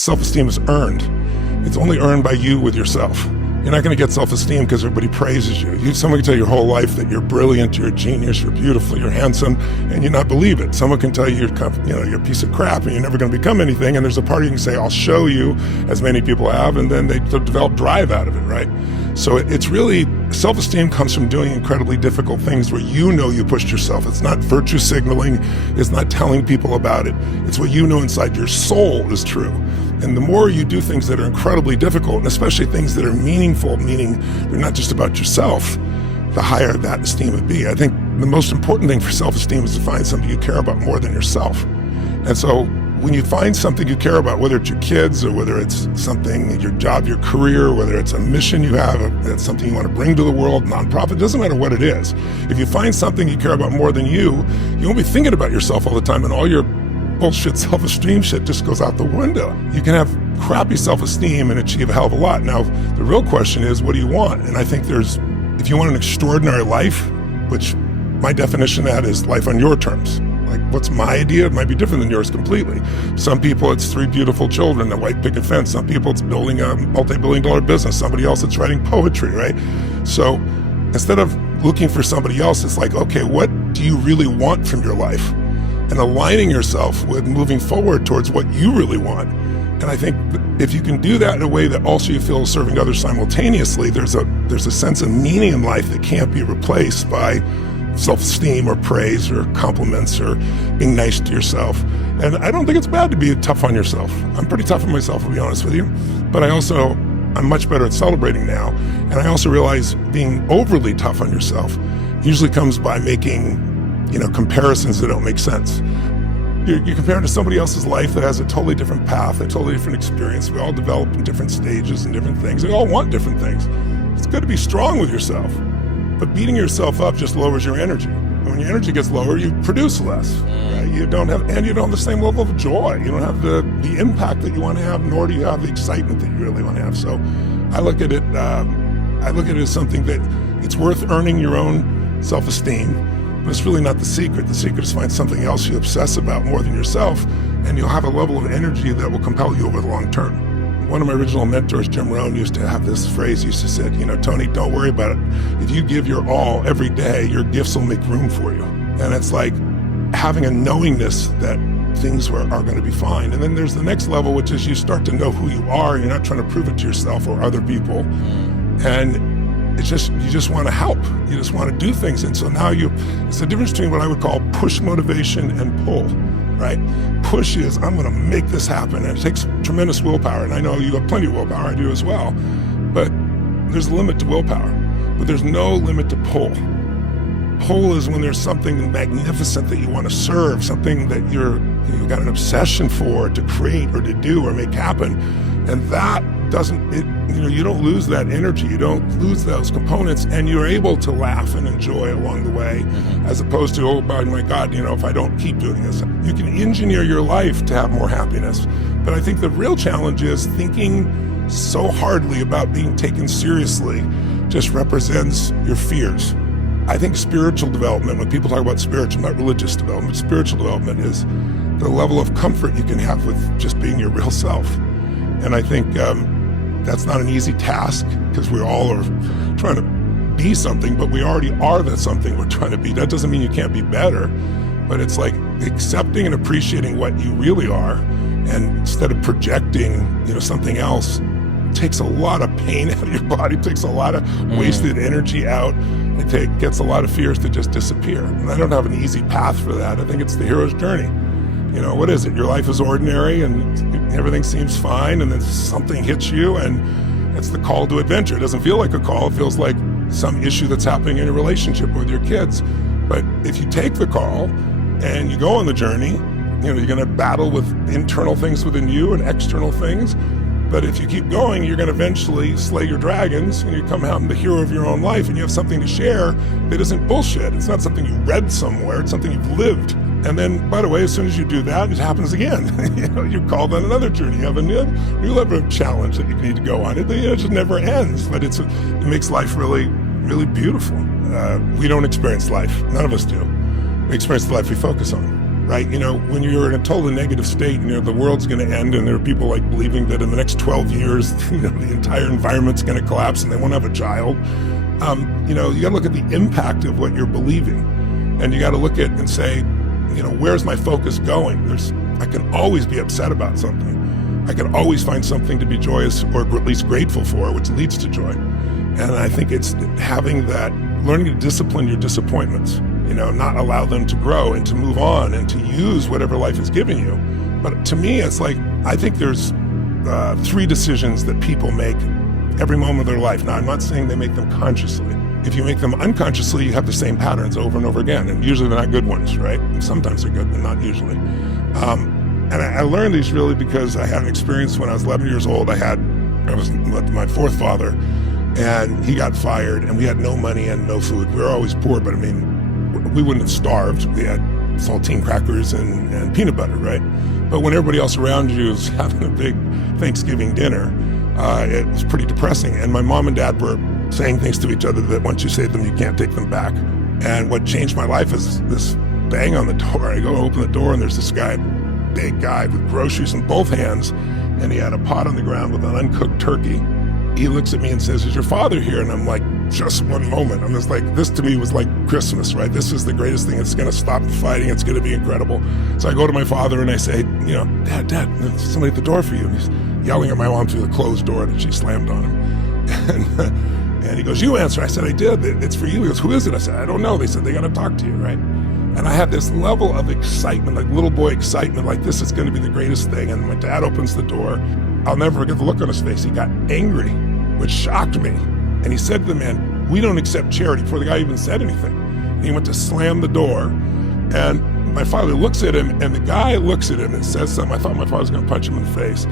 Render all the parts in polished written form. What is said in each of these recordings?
Self-esteem is earned. It's only earned by you with yourself. You're not going to get self-esteem because everybody praises you. Someone can tell you your whole life that you're brilliant, you're a genius, you're beautiful, you're handsome, and you not believe it. Someone can tell you you're a piece of crap and you're never going to become anything, and there's a part of you can say, I'll show you, as many people have, and then they develop drive out of it, right? So it's really, self-esteem comes from doing incredibly difficult things where you know you pushed yourself. It's not virtue signaling, it's not telling people about it. It's what you know inside your soul is true. And the more you do things that are incredibly difficult, and especially things that are meaningful, meaning they're not just about yourself, the higher that esteem would be. I think the most important thing for self-esteem is to find something you care about more than yourself. And so when you find something you care about, whether it's your kids or whether it's something, your job, your career, whether it's a mission you have, that's something you want to bring to the world, nonprofit, doesn't matter what it is. If you find something you care about more than you won't be thinking about yourself all the time, and all your bullshit self-esteem shit just goes out the window. You can have crappy self-esteem and achieve a hell of a lot. Now, the real question is, what do you want? And I think if you want an extraordinary life, which my definition of that is life on your terms. Like, what's my idea? It might be different than yours completely. Some people, it's 3 beautiful children, a white picket fence. Some people, it's building a multi-billion-dollar business. Somebody else, it's writing poetry, right? So instead of looking for somebody else, it's like, okay, what do you really want from your life? And aligning yourself with moving forward towards what you really want. And I think if you can do that in a way that also you feel is serving others simultaneously, there's a sense of meaning in life that can't be replaced by self-esteem or praise or compliments or being nice to yourself. And I don't think it's bad to be tough on yourself. I'm pretty tough on myself, to be honest with you. But I'm much better at celebrating now. And I also realize being overly tough on yourself usually comes by making comparisons that don't make sense. You're comparing to somebody else's life that has a totally different path, a totally different experience. We all develop in different stages and different things. We all want different things. It's good to be strong with yourself, but beating yourself up just lowers your energy. And when your energy gets lower, you produce less, right? You don't have the same level of joy. You don't have the impact that you want to have, nor do you have the excitement that you really want to have. So I look at it as something that it's worth earning your own self-esteem. But it's really not the secret. The secret is find something else you obsess about more than yourself, and you'll have a level of energy that will compel you over the long term. One of my original mentors, Jim Rohn, used to have this phrase. He used to say, Tony, don't worry about it. If you give your all every day, your gifts will make room for you. And it's like having a knowingness that things are going to be fine. And then there's the next level, which is you start to know who you are. You're not trying to prove it to yourself or other people. And you just want to help. You just want to do things. And so now it's the difference between what I would call push motivation and pull, right? Push is, I'm going to make this happen. And it takes tremendous willpower. And I know you have plenty of willpower. I do as well. But there's a limit to willpower. But there's no limit to pull. Pull is when there's something magnificent that you want to serve, something that you've got an obsession for, to create or to do or make happen. And that you don't lose that energy, you don't lose those components, and you're able to laugh and enjoy along the way, as opposed to, oh my God, if I don't keep doing this. You can engineer your life to have more happiness. But I think the real challenge is thinking so hardly about being taken seriously just represents your fears. I think spiritual development, when people talk about spiritual, not religious development, spiritual development is the level of comfort you can have with just being your real self. And I think that's not an easy task, because we all are trying to be something, but we already are that something we're trying to be. That doesn't mean you can't be better, but it's like accepting and appreciating what you really are, and instead of projecting, something else. It takes a lot of pain out of your body, takes a lot of wasted energy out. It gets a lot of fears to just disappear. And I don't have an easy path for that. I think it's the hero's journey. What is it? Your life is ordinary and everything seems fine, and then something hits you, and it's the call to adventure. It doesn't feel like a call. It feels like some issue that's happening in a relationship with your kids. But if you take the call and you go on the journey, you're going to battle with internal things within you and external things. But if you keep going, you're going to eventually slay your dragons, and you come out the hero of your own life, and you have something to share that isn't bullshit. It's not something you read somewhere. It's something you've lived. And then, by the way, as soon as you do that, it happens again. You're called on another journey. You have a new level of challenge that you need to go on. It just never ends, but it makes life really, really beautiful. We don't experience life. None of us do. We experience the life we focus on. right? When you're in a totally negative state, the world's going to end, and there are people like believing that in the next 12 years, the entire environment's going to collapse and they won't have a child. You got to look at the impact of what you're believing, and you got to look at and say, where's my focus going? I can always be upset about something. I can always find something to be joyous or at least grateful for, which leads to joy. And I think it's having that, learning to discipline your disappointments, not allow them to grow and to move on and to use whatever life is giving you. But to me, it's like, I think there's 3 decisions that people make every moment of their life. Now, I'm not saying they make them consciously. If you make them unconsciously, you have the same patterns over and over again. And usually they're not good ones, right? And sometimes they're good, but not usually. And I learned these really because I had an experience when I was 11 years old. I was with my 4th father, and he got fired, and we had no money and no food. We were always poor, but we wouldn't have starved. We had saltine crackers and peanut butter, right? But when everybody else around you was having a big Thanksgiving dinner, it was pretty depressing. And my mom and dad were saying things to each other that once you say them, you can't take them back. And what changed my life is this bang on the door. I go to open the door, and there's this guy, big guy with groceries in both hands, and he had a pot on the ground with an uncooked turkey. He looks at me and says, "Is your father here?" And I'm like, just one moment. I'm just like, this to me was like Christmas, right? This is the greatest thing. It's going to stop the fighting. It's going to be incredible. So I go to my father and I say, Dad, there's somebody at the door for you. And he's yelling at my mom through the closed door that she slammed on him. And he goes, "You answer." I said, "I did. It's for you." He goes, "Who is it?" I said, "I don't know." They said, "They got to talk to you," right? And I had this level of excitement, like little boy excitement, like this is going to be the greatest thing. And my dad opens the door. I'll never forget the look on his face. He got angry, which shocked me. And he said to the man, "We don't accept charity," before the guy even said anything. And he went to slam the door. And my father looks at him, and the guy looks at him and says something. I thought my father was going to punch him in the face.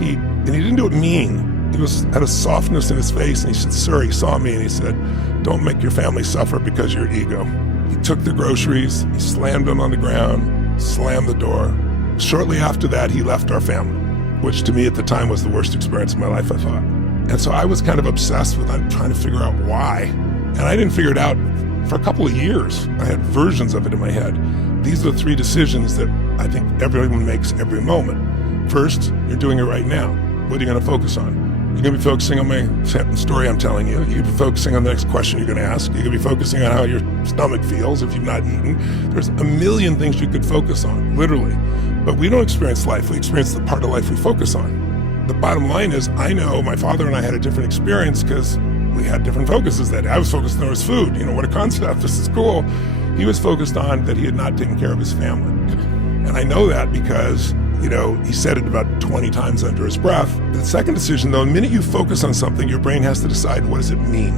He didn't do it mean. He had a softness in his face, and he said, "Sir," he saw me, and he said, "Don't make your family suffer because of your ego." He took the groceries, he slammed them on the ground, slammed the door. Shortly after that, he left our family, which to me at the time was the worst experience of my life, I thought. And so I was kind of obsessed with trying to figure out why. And I didn't figure it out for a couple of years. I had versions of it in my head. These are the 3 decisions that I think everyone makes every moment. First, you're doing it right now. What are you going to focus on? You're going to be focusing on my story I'm telling you. You're going to be focusing on the next question you're going to ask. You're going to be focusing on how your stomach feels if you've not eaten. There's a million things you could focus on, literally. But we don't experience life. We experience the part of life we focus on. The bottom line is, I know my father and I had a different experience because we had different focuses that day. I was focused on his food. What a concept. This is cool. He was focused on that he had not taken care of his family. And I know that because he said it about 20 times under his breath. The second decision, though, the minute you focus on something, your brain has to decide, what does it mean?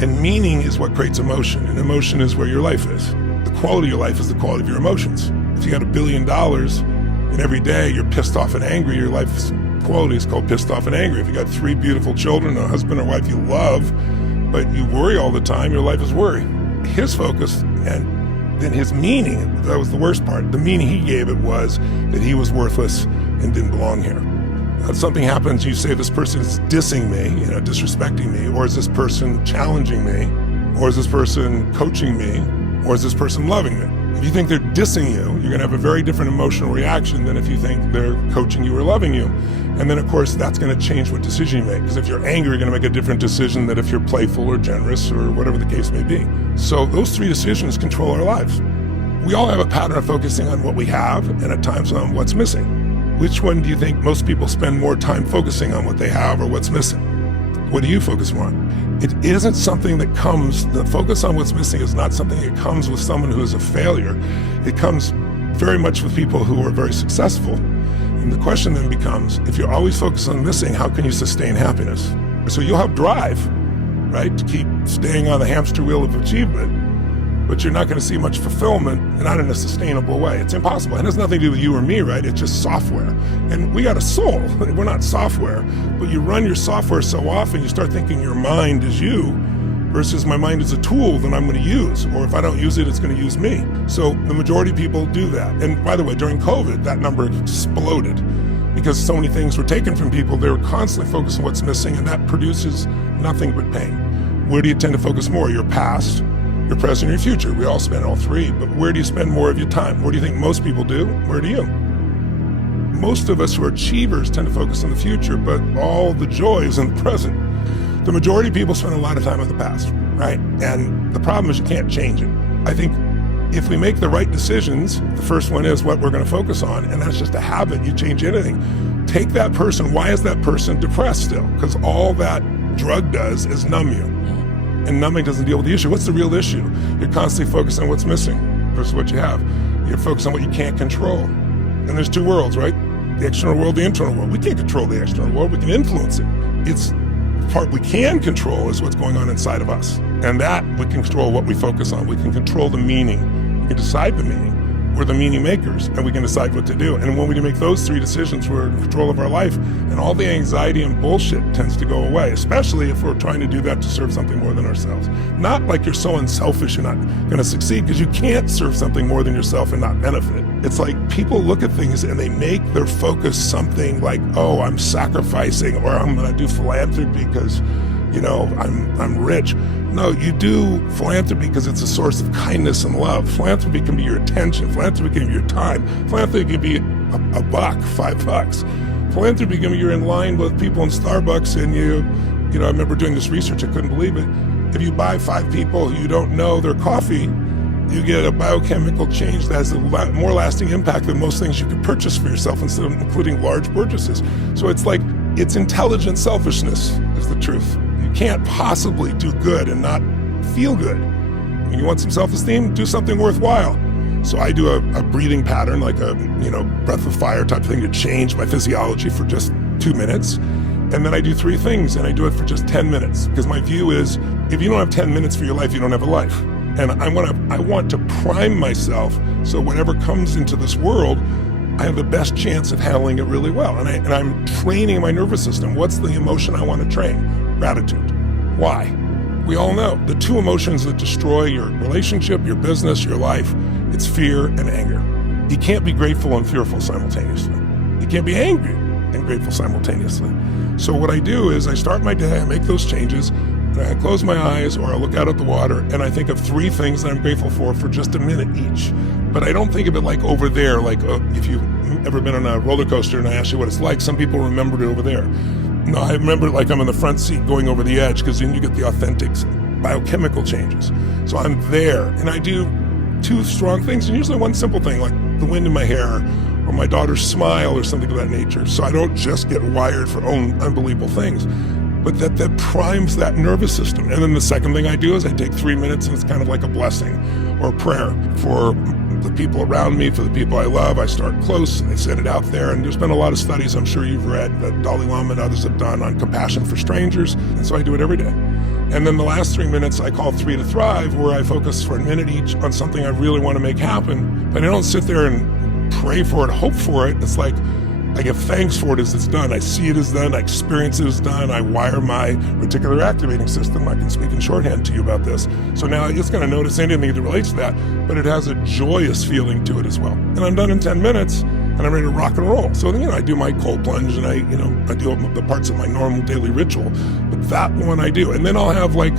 And meaning is what creates emotion, and emotion is where your life is. The quality of your life is the quality of your emotions. If you got $1 billion and every day you're pissed off and angry, your life's quality is called pissed off and angry. If you got 3 beautiful children, a husband or wife you love, but you worry all the time, your life is worry. His focus and then his meaning, that was the worst part. The meaning he gave it was that he was worthless and didn't belong here. Something happens, you say this person is dissing me, disrespecting me, or is this person challenging me, or is this person coaching me, or is this person loving me? If you think they're dissing you, you're going to have a very different emotional reaction than if you think they're coaching you or loving you. And then, of course, that's going to change what decision you make. Because if you're angry, you're going to make a different decision than if you're playful or generous or whatever the case may be. So those 3 decisions control our lives. We all have a pattern of focusing on what we have and at times on what's missing. Which one do you think most people spend more time focusing on, what they have or what's missing? What do you focus more on? It isn't something that comes, the focus on what's missing is not something that comes with someone who is a failure. It comes very much with people who are very successful. And the question then becomes, if you're always focused on missing, how can you sustain happiness? So you'll have drive, right, to keep staying on the hamster wheel of achievement, but you're not going to see much fulfillment, not in a sustainable way. It's impossible. It has nothing to do with you or me, right? It's just software. And we got a soul. We're not software. But you run your software so often, you start thinking your mind is you versus my mind is a tool that I'm going to use. Or if I don't use it, it's going to use me. So the majority of people do that. And by the way, during COVID, that number exploded because so many things were taken from people. They were constantly focused on what's missing, and that produces nothing but pain. Where do you tend to focus more? Your past your present, or your future. We all spend all three, but where do you spend more of your time? Where do you think most people do? Where do you? Most of us who are achievers tend to focus on the future, but all the joy is in the present. The majority of people spend a lot of time in the past, right? And the problem is you can't change it. I think if we make the right decisions, the first one is what we're going to focus on, and that's just a habit. You change anything. Take that person. Why is that person depressed still? Because all that drug does is numb you. And numbing doesn't deal with the issue. What's the real issue? You're constantly focused on what's missing versus what you have. You're focused on what you can't control. And there's two worlds, right? The external world, the internal world. We can't control the external world. We can influence it. It's the part we can control is what's going on inside of us. And that we can control what we focus on. We can control the meaning. We can decide the meaning. We're the meaning makers, and we can decide what to do. And when we make those three decisions, we're in control of our life, and all the anxiety and bullshit tends to go away, especially if we're trying to do that to serve something more than ourselves. Not like you're so unselfish you're not going to succeed, because you can't serve something more than yourself and not benefit. It's like people look at things and they make their focus something like, oh, I'm sacrificing, or I'm going to do philanthropy because, you know, I'm rich. No, you do philanthropy because it's a source of kindness and love. Philanthropy can be your attention. Philanthropy can be your time. Philanthropy can be a buck, $5. Philanthropy can be you're in line with people in Starbucks and you know, I remember doing this research, I couldn't believe it. If you buy 5 people who you don't know their coffee, you get a biochemical change that has a more lasting impact than most things you could purchase for yourself, instead of including large purchases. So it's like, it's intelligent selfishness is the truth. You can't possibly do good and not feel good. When you want some self-esteem, do something worthwhile. So I do a breathing pattern, like a breath of fire type thing to change my physiology for just 2 minutes. And then I do 3 things, and I do it for just 10 minutes. Because my view is, if you don't have 10 minutes for your life, you don't have a life. And I want to prime myself so whatever comes into this world, I have the best chance of handling it really well. And I'm training my nervous system. What's the emotion I want to train? Gratitude. Why? We all know the 2 emotions that destroy your relationship, your business, your life, it's fear and anger. You can't be grateful and fearful simultaneously. You can't be angry and grateful simultaneously. So what I do is I start my day, I make those changes, and I close my eyes or I look out at the water and I think of 3 things that I'm grateful for just a minute each. But I don't think of it like over there, like if you've ever been on a roller coaster and I ask you what it's like, some people remember it over there. No, I remember it like I'm in the front seat going over the edge, because then you get the authentic biochemical changes. So I'm there, and I do 2 strong things, and usually 1 simple thing, like the wind in my hair, or my daughter's smile, or something of that nature. So I don't just get wired for unbelievable things, but that primes that nervous system. And then the second thing I do is I take 3 minutes, and it's kind of like a blessing or a prayer for the people around me, for the people I love. I start close and I send it out there. And there's been a lot of studies I'm sure you've read that Dalai Lama and others have done on compassion for strangers. And so I do it every day. And then the last 3 minutes I call 3 to Thrive, where I focus for a minute each on something I really want to make happen. But I don't sit there and pray for it, hope for it. It's like I give thanks for it as it's done. I see it as done. I experience it as done. I wire my reticular activating system. I can speak in shorthand to you about this. So now it's going to notice anything that relates to that, but it has a joyous feeling to it as well. And I'm done in 10 minutes, and I'm ready to rock and roll. So I do my cold plunge, and I do the parts of my normal daily ritual, but that one I do. And then I'll have like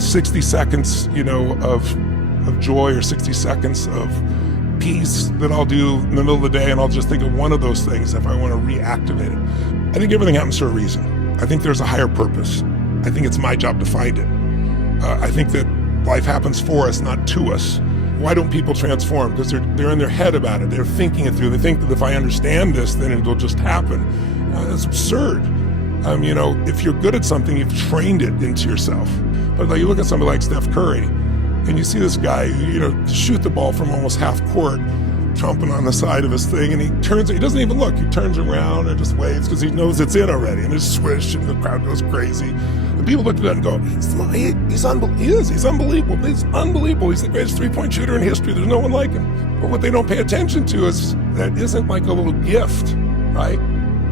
60 seconds, of joy, or 60 seconds of peace that I'll do in the middle of the day, and I'll just think of one of those things if I want to reactivate it. I think everything happens for a reason. I think there's a higher purpose. I think it's my job to find it. I think that life happens for us, not to us. Why don't people transform? Because they're in their head about it. They're thinking it through. They think that if I understand this, then it'll just happen. That's absurd. If you're good at something, you've trained it into yourself. But like you look at somebody like Steph Curry, and you see this guy, shoot the ball from almost half court, jumping on the side of his thing, and he doesn't even look. He turns around and just waves because he knows it's in already, and there's swish, and the crowd goes crazy. And people look at that and go, he's unbelievable. He's unbelievable. He's unbelievable. He's the greatest 3-point shooter in history. There's no one like him. But what they don't pay attention to is that isn't like a little gift, right?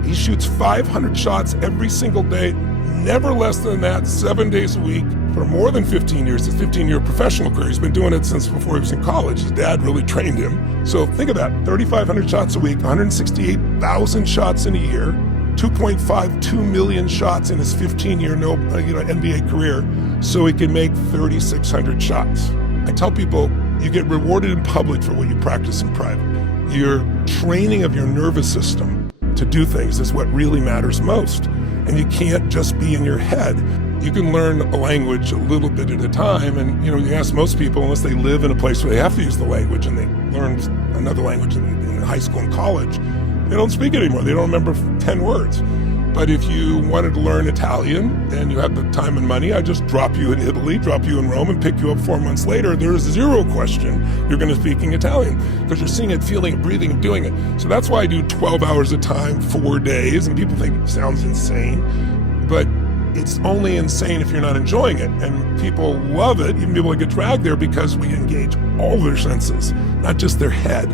He shoots 500 shots every single day, never less than that, 7 days a week, for more than 15 years. His 15-year professional career. He's been doing it since before he was in college. His dad really trained him. So think of that, 3,500 shots a week, 168,000 shots in a year, 2.52 million shots in his 15-year NBA career so he can make 3,600 shots. I tell people, you get rewarded in public for what you practice in private. Your training of your nervous system to do things is what really matters most. And you can't just be in your head. You can learn a language a little bit at a time. And you ask most people, unless they live in a place where they have to use the language and they learn another language in high school and college, they don't speak it anymore. They don't remember 10 words. But if you wanted to learn Italian and you had the time and money, I'd just drop you in Italy, drop you in Rome, and pick you up 4 months later. There's zero question you're going to be speaking Italian because you're seeing it, feeling it, breathing, and doing it. So that's why I do 12 hours a time, 4 days, and people think it sounds insane. But it's only insane if you're not enjoying it. And people love it, even people that get dragged there, because we engage all their senses, not just their head.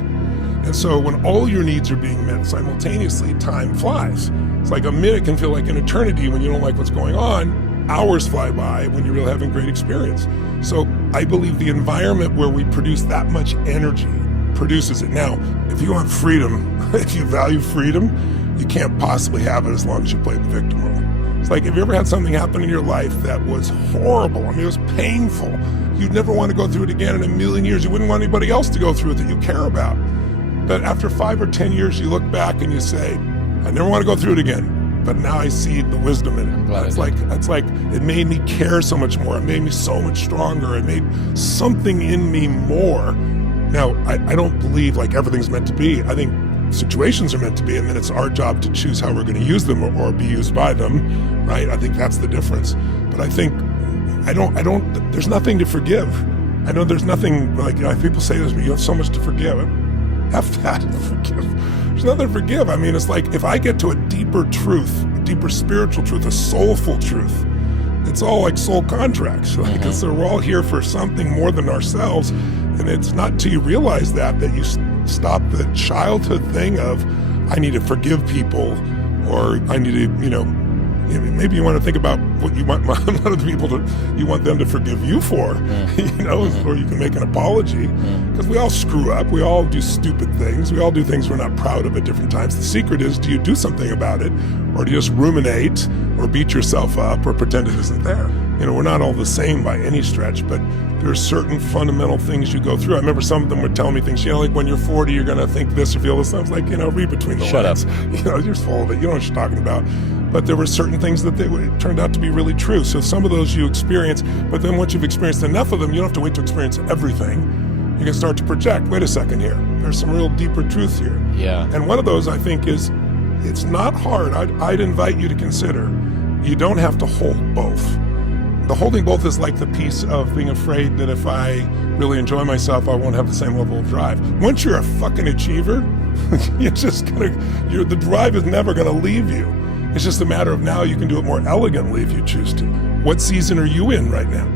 And so when all your needs are being met simultaneously, time flies. It's like a minute can feel like an eternity when you don't like what's going on. Hours fly by when you're really having a great experience. So I believe the environment where we produce that much energy produces it. Now, if you want freedom, if you value freedom, you can't possibly have it as long as you play the victim role. It's like, have you ever had something happen in your life that was horrible? I mean, it was painful. You'd never want to go through it again in a million years. You wouldn't want anybody else to go through it that you care about. But after 5 or 10 years, you look back and you say, I never want to go through it again, but now I see the wisdom in it. It's like it made me care so much more. It made me so much stronger. It made something in me more. Now, I don't believe like everything's meant to be. I think situations are meant to be, and then it's our job to choose how we're going to use them or be used by them, right? I think that's the difference. But I think, there's nothing to forgive. I know there's nothing, like people say this, but you have so much to forgive. F that, forgive. There's nothing to forgive. I mean, it's like if I get to a deeper truth, a deeper spiritual truth, a soulful truth, it's all like soul contracts. Because we're all here for something more than ourselves. And it's not until you realize that you stop the childhood thing of, I need to forgive people, or I need to, maybe you want to think about what you want other people you want them to forgive you for, or you can make an apology, because we all screw up, we all do stupid things, we all do things we're not proud of at different times. The secret is, do you do something about it, or do you just ruminate, or beat yourself up, or pretend it isn't there? We're not all the same by any stretch, but there are certain fundamental things you go through. I remember some of them were telling me things, like when you're 40, you're going to think this or feel this. I was like, read between the lines. Shut up. You're full of it. You know what you're talking about. But there were certain things that it turned out to be really true. So some of those you experience, but then once you've experienced enough of them, you don't have to wait to experience everything. You can start to project, wait a second here. There's some real deeper truth here. Yeah. And one of those, I think, is it's not hard. I'd invite you to consider, you don't have to hold both. The holding both is like the piece of being afraid that if I really enjoy myself, I won't have the same level of drive. Once you're a fucking achiever, the drive is never gonna leave you. It's just a matter of now you can do it more elegantly if you choose to. What season are you in right now?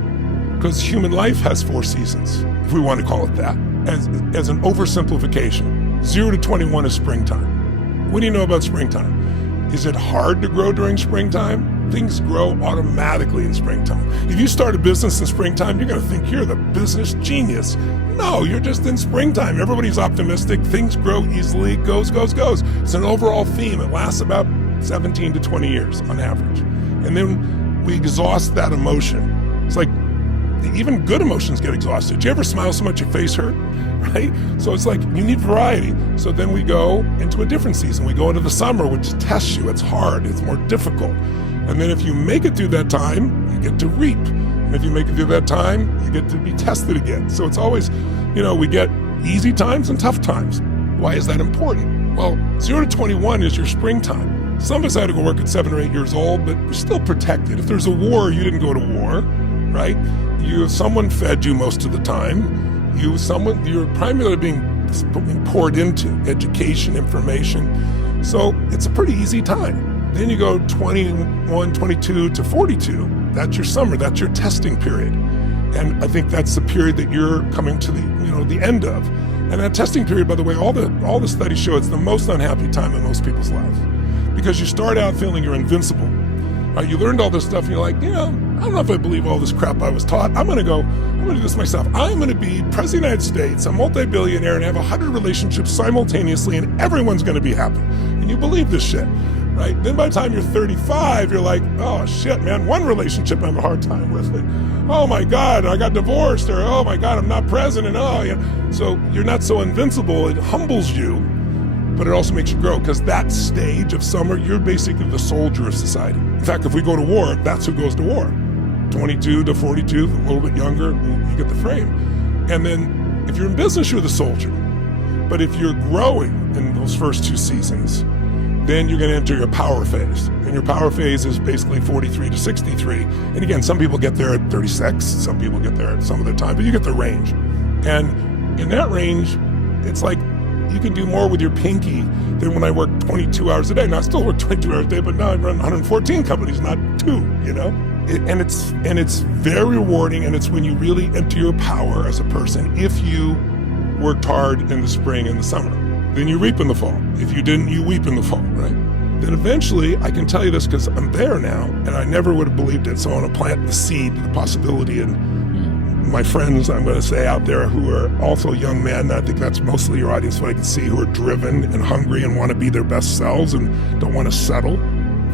Because human life has 4 seasons, if we want to call it that, as an oversimplification. 0 to 21 is springtime. What do you know about springtime? Is it hard to grow during springtime? Things grow automatically in springtime. If you start a business in springtime, you're going to think you're the business genius. No, you're just in springtime. Everybody's optimistic. Things grow easily. Goes. It's an overall theme. It lasts about 17 to 20 years on average. And then we exhaust that emotion. It's like even good emotions get exhausted. Did you ever smile so much your face hurt? Right? So it's like you need variety. So then we go into a different season. We go into the summer, which tests you. It's hard. It's more difficult. And then if you make it through that time, you get to reap. And if you make it through that time, you get to be tested again. So it's always, we get easy times and tough times. Why is that important? Well, 0 to 21 is your springtime. Some of us had to go work at 7 or 8 years old, but we're still protected. If there's a war, you didn't go to war, right? Someone fed you most of the time. You're primarily being poured into education, information. So it's a pretty easy time. Then you go 21, 22 to 42. That's your summer. That's your testing period. And I think that's the period that you're coming to the end of. And that testing period, by the way, all the studies show it's the most unhappy time in most people's lives. Because you start out feeling you're invincible. Right? You learned all this stuff and you're like, I don't know if I believe all this crap I was taught. I'm going to do this myself. I'm going to be president of the United States, a multi-billionaire, and have 100 relationships simultaneously, and everyone's going to be happy. And you believe this shit. right? Then by the time you're 35, you're like, oh shit, man, one relationship I have a hard time with. And, oh my God, I got divorced, or oh my God, I'm not present, and oh, yeah. So you're not so invincible. It humbles you, but it also makes you grow, because that stage of summer, you're basically the soldier of society. In fact, if we go to war, that's who goes to war. 22 to 42, a little bit younger, you get the frame. And then if you're in business, you're the soldier. But if you're growing in those first 2 seasons, then you're going to enter your power phase. And your power phase is basically 43 to 63. And again, some people get there at 36, some people get there at some other time, but you get the range. And in that range, it's like you can do more with your pinky than when I work 22 hours a day. Now, I still work 22 hours a day, but now I run 114 companies, not 2, you know? And it's very rewarding, and it's when you really enter your power as a person. If you worked hard in the spring and the summer, then you reap in the fall. If you didn't, you weep in the fall, right? Then eventually, I can tell you this because I'm there now, and I never would have believed it. So I want to plant the seed, the possibility, and my friends, I'm going to say out there, who are also young men, and I think that's mostly your audience, what I can see, who are driven and hungry and want to be their best selves and don't want to settle.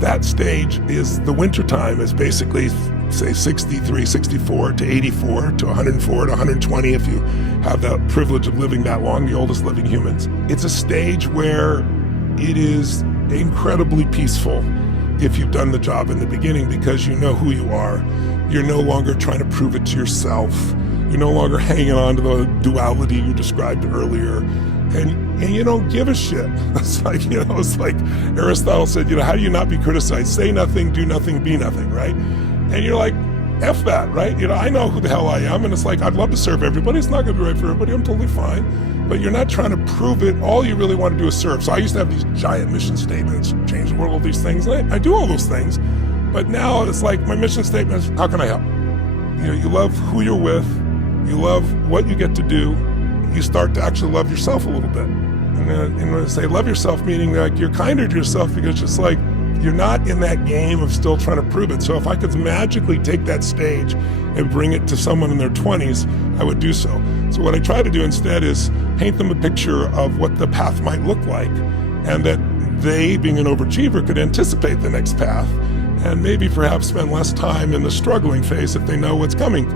That stage is the winter time, is basically, say, 63, 64 to 84 to 104 to 120 if you have that privilege of living that long, the oldest living humans. It's a stage where it is incredibly peaceful if you've done the job in the beginning, because you know who you are. You're no longer trying to prove it to yourself. You're no longer hanging on to the duality you described earlier. And you don't give a shit. It's like Aristotle said, how do you not be criticized? Say nothing, do nothing, be nothing, right? And you're like, F that, right? I know who the hell I am, and it's like, I'd love to serve everybody. It's not gonna be right for everybody, I'm totally fine. But you're not trying to prove it. All you really want to do is serve. So I used to have these giant mission statements, change the world with these things. And I do all those things, but now it's like my mission statement is, how can I help? You love who you're with, you love what you get to do, you start to actually love yourself a little bit. And when I say love yourself, meaning like you're kinder to yourself, because it's like you're not in that game of still trying to prove it. So if I could magically take that stage and bring it to someone in their 20s, I would do so. So what I try to do instead is paint them a picture of what the path might look like, and that they, being an overachiever, could anticipate the next path and maybe perhaps spend less time in the struggling phase if they know what's coming.